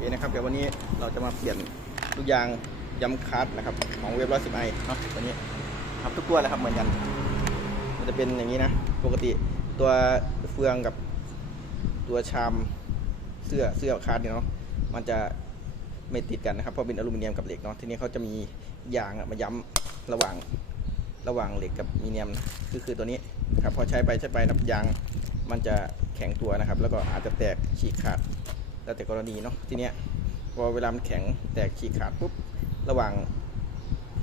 เคนะครับเดี๋ยววันนี้เราจะมาเปลี่ยนลูกยางย้ำคัสนะครับของเว็บร้อยสิบไอเนาะตัวนี้ทำทุกตัวเลยครับเหมือนกัน มันจะเป็นอย่างนี้นะ ปกติตัวเฟืองกับตัวชามเสื้อเสื้อคาร์ดเนี่ยเนาะมันจะไม่ติดกันนะครับเพราะเป็นอลูมิเนียมกับเหล็กเนาะทีนี้เขาจะมียางอะมาย้ำระหว่างระหว่างเหล็กกับมีเนียมนะคือคือตัวนี้ครับพอใช้ไปใช้ไปนับยางมันจะแข็งตัวนะครับ แล้วก็อาจจะแตกฉีกขาด แล้วแต่กรณีเนาะทีเนี้ยพอเวลามันแข็งแตกฉีกขาดปุ๊บระหว่าง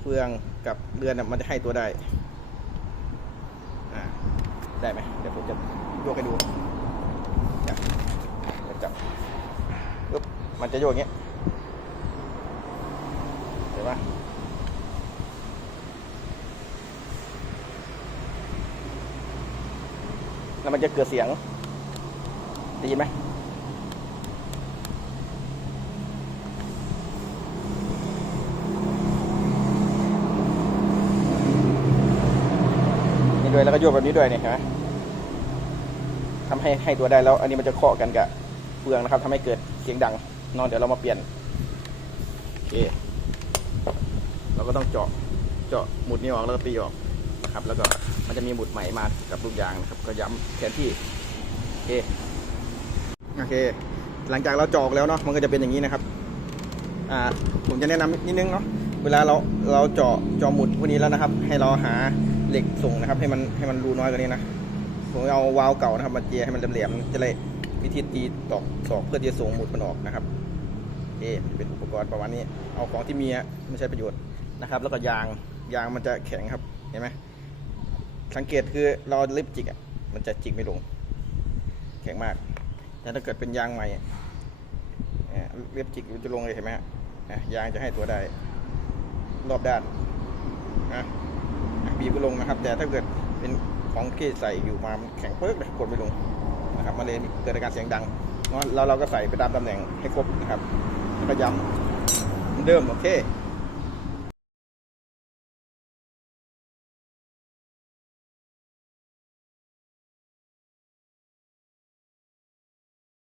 เฟืองกับเรือนมันจะให้ตัวได้อ่าได้ไหมเดี๋ยวผมจะโยกให้ดูจับเดี๋ยวจับปุ๊บมันจะโยกอย่างเงี้ยเห็นปะแล้วมันจะเกิดเสียงได้ยินไหม ด้วยแล้วก็โยกแบบนี้ด้วยเนี่ยเห็นไหมทำให้ให้ตัวได้แล้ว อันนี้มันจะเคาะกันกับเฟืองนะครับทำให้เกิดเสียงดังนอนเดี๋ยวเรามาเปลี่ยนโอเคเราก็ต้องเจาะเจาะหมุดนี้ออกแล้วก็ตีออกนะครับ แล้วก็มันจะมีหมุดใหม่มากับลูกยางนะครับ ก็ย้ำแทนที่โอเคโอเค หลังจากเราเจาะอกแล้วเนาะมันก็จะเป็นอย่างนี้นะครับอ่าผมจะแนะนำนิดนึงเนาะเวลาเราเราเจาะเจาะหมุดพวกนี้แล้วนะครับ ให้เราหา เหล็กส่งนะครับ ให้มันให้มันรูน้อยกว่านี้นะผมเอาวาล์วเก่านะครับมาเจียให้มันแหลมๆจะได้วิธีตีตอกศอกเพื่อที่จะส่งหมุดมันออกนะครับเอเป็นอุปกรณ์ประมาณนี้ เอาของที่มีอะไม่ใช่ประโยชน์นะครับ แล้วก็ยางยางมันจะแข็งครับเห็นไหมสังเกตคือเราลิฟจิกอะมันจะจิกไม่ลง แข็งมาก แต่ถ้าเกิดเป็นยางใหม่เนี่ยบจิกมันจะลงเลยเห็นไหมฮะยางจะให้ตัวได้ รอบด้านนะ บีบก็ลงนะครับ แต่ถ้าเกิดเป็นของเกใส่อยู่มามันแข็งเพิกเลยกดไม่ลงนะครับมันเลยเกิดอาการเสียงดังเนาะเราเราก็ใส่ไปตามตำแหน่งให้ครบนะครับแล้วก็ย้ำเหมือนเดิมโอเค